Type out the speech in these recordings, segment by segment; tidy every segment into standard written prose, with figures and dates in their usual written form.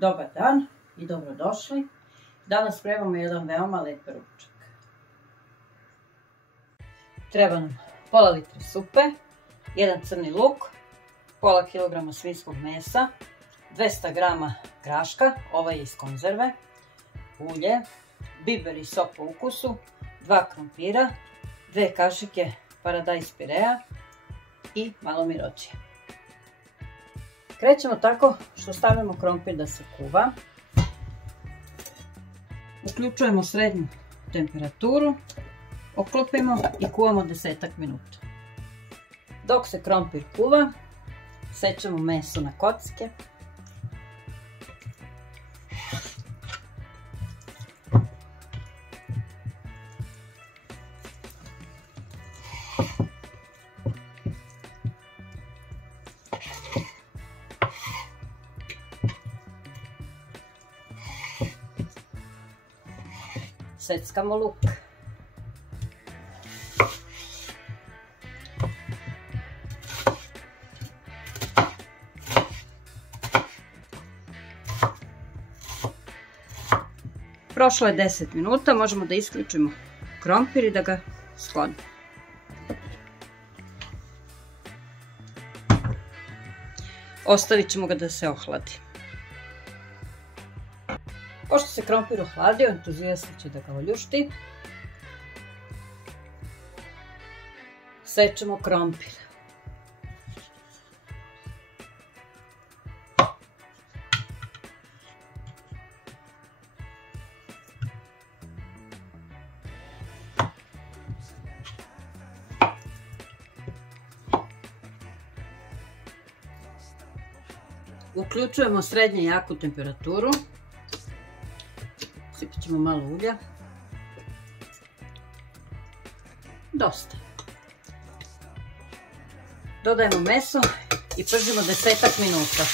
Dobar dan i dobrodošli. Danas spremamo jedan veoma lep ručak. Treba nam pola litra supe, jedan crni luk, pola kilograma svinjskog mesa, 200 grama graška, ovaj je iz konzerve, ulje, biber i sok po ukusu, 2 krompira, 2 kašike paradajz pirea i malo miročije. Krećemo tako što stavljamo krompir da se kuva. Uključujemo srednju temperaturu, oklopimo i kuvamo 10 minuta. Dok se krompir kuva, sečemo meso na kocke. Seckamo luk. Prošlo je 10 minuta, možemo da isključimo krompir i da ga sklonimo. Ostavit ćemo ga da se ohladi. Pošto se krompir ohladio, entuzijasta će da ga oljušti. Sečemo krompir. Uključujemo srednje jaku temperaturu. Sipat ćemo malo ulja. Dosta. Dodajemo meso i pržimo 10 minuta.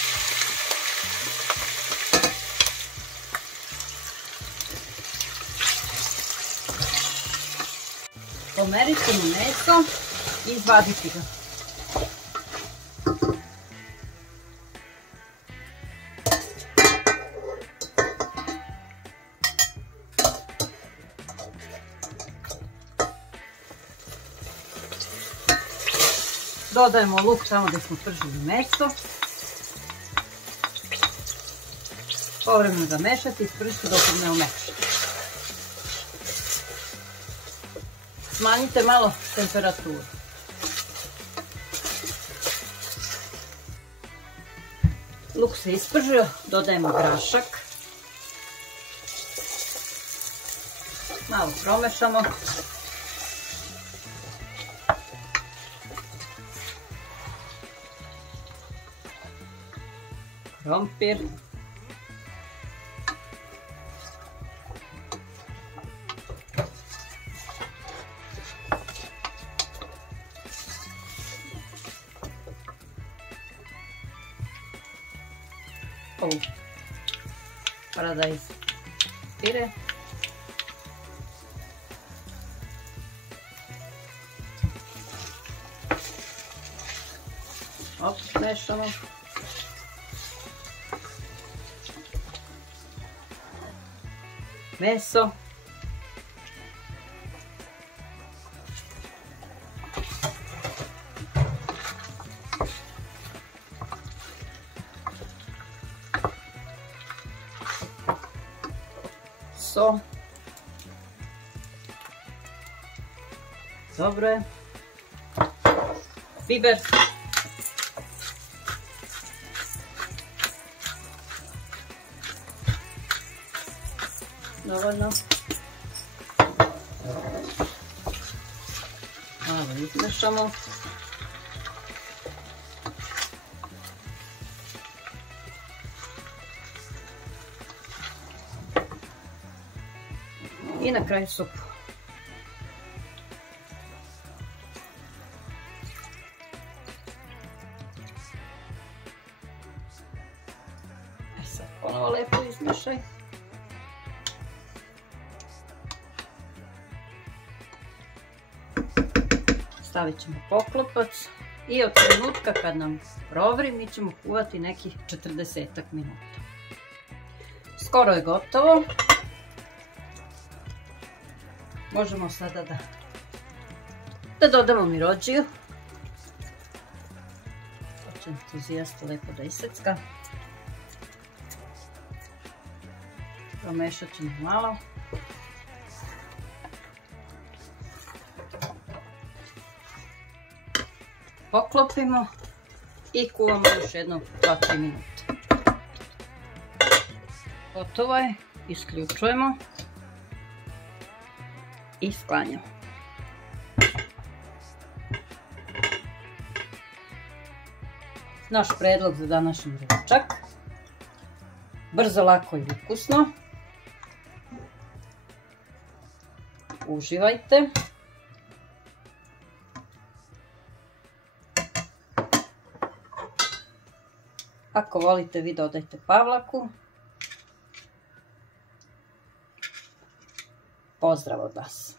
Pomerit ćemo meso i izvaditi ga. Dodajemo luk tamo gdje smo pržili meso. Povremeno ga mešati i pržiti dok ne umeša. Smanjite malo temperaturu. Luk se ispržio, dodajemo grašak. Malo promešamo. Krompir. Paradajz pire. Mešamo. Meso. So. Dobro je. Biber. Dovoljno. Malo izmešamo. I na kraju supu. Sad ponovo lepo izmešaj. Stavit ćemo poklopac i od trenutka kad nam provri mi ćemo kuvati nekih 40 minuta. Skoro je gotovo. Možemo sada da dodamo mirođiju. To će entuzijasta lepo da isecka. Promešat ćemo malo. Poklopimo i kuvamo još jedno 2-3 minuta. Gotovo je, isključujemo i sklanjamo. Naš predlog za današnji ručak. Brzo, lako i ukusno. Uživajte. Ako volite, vi dodajte pavlaku. Pozdrav od vas!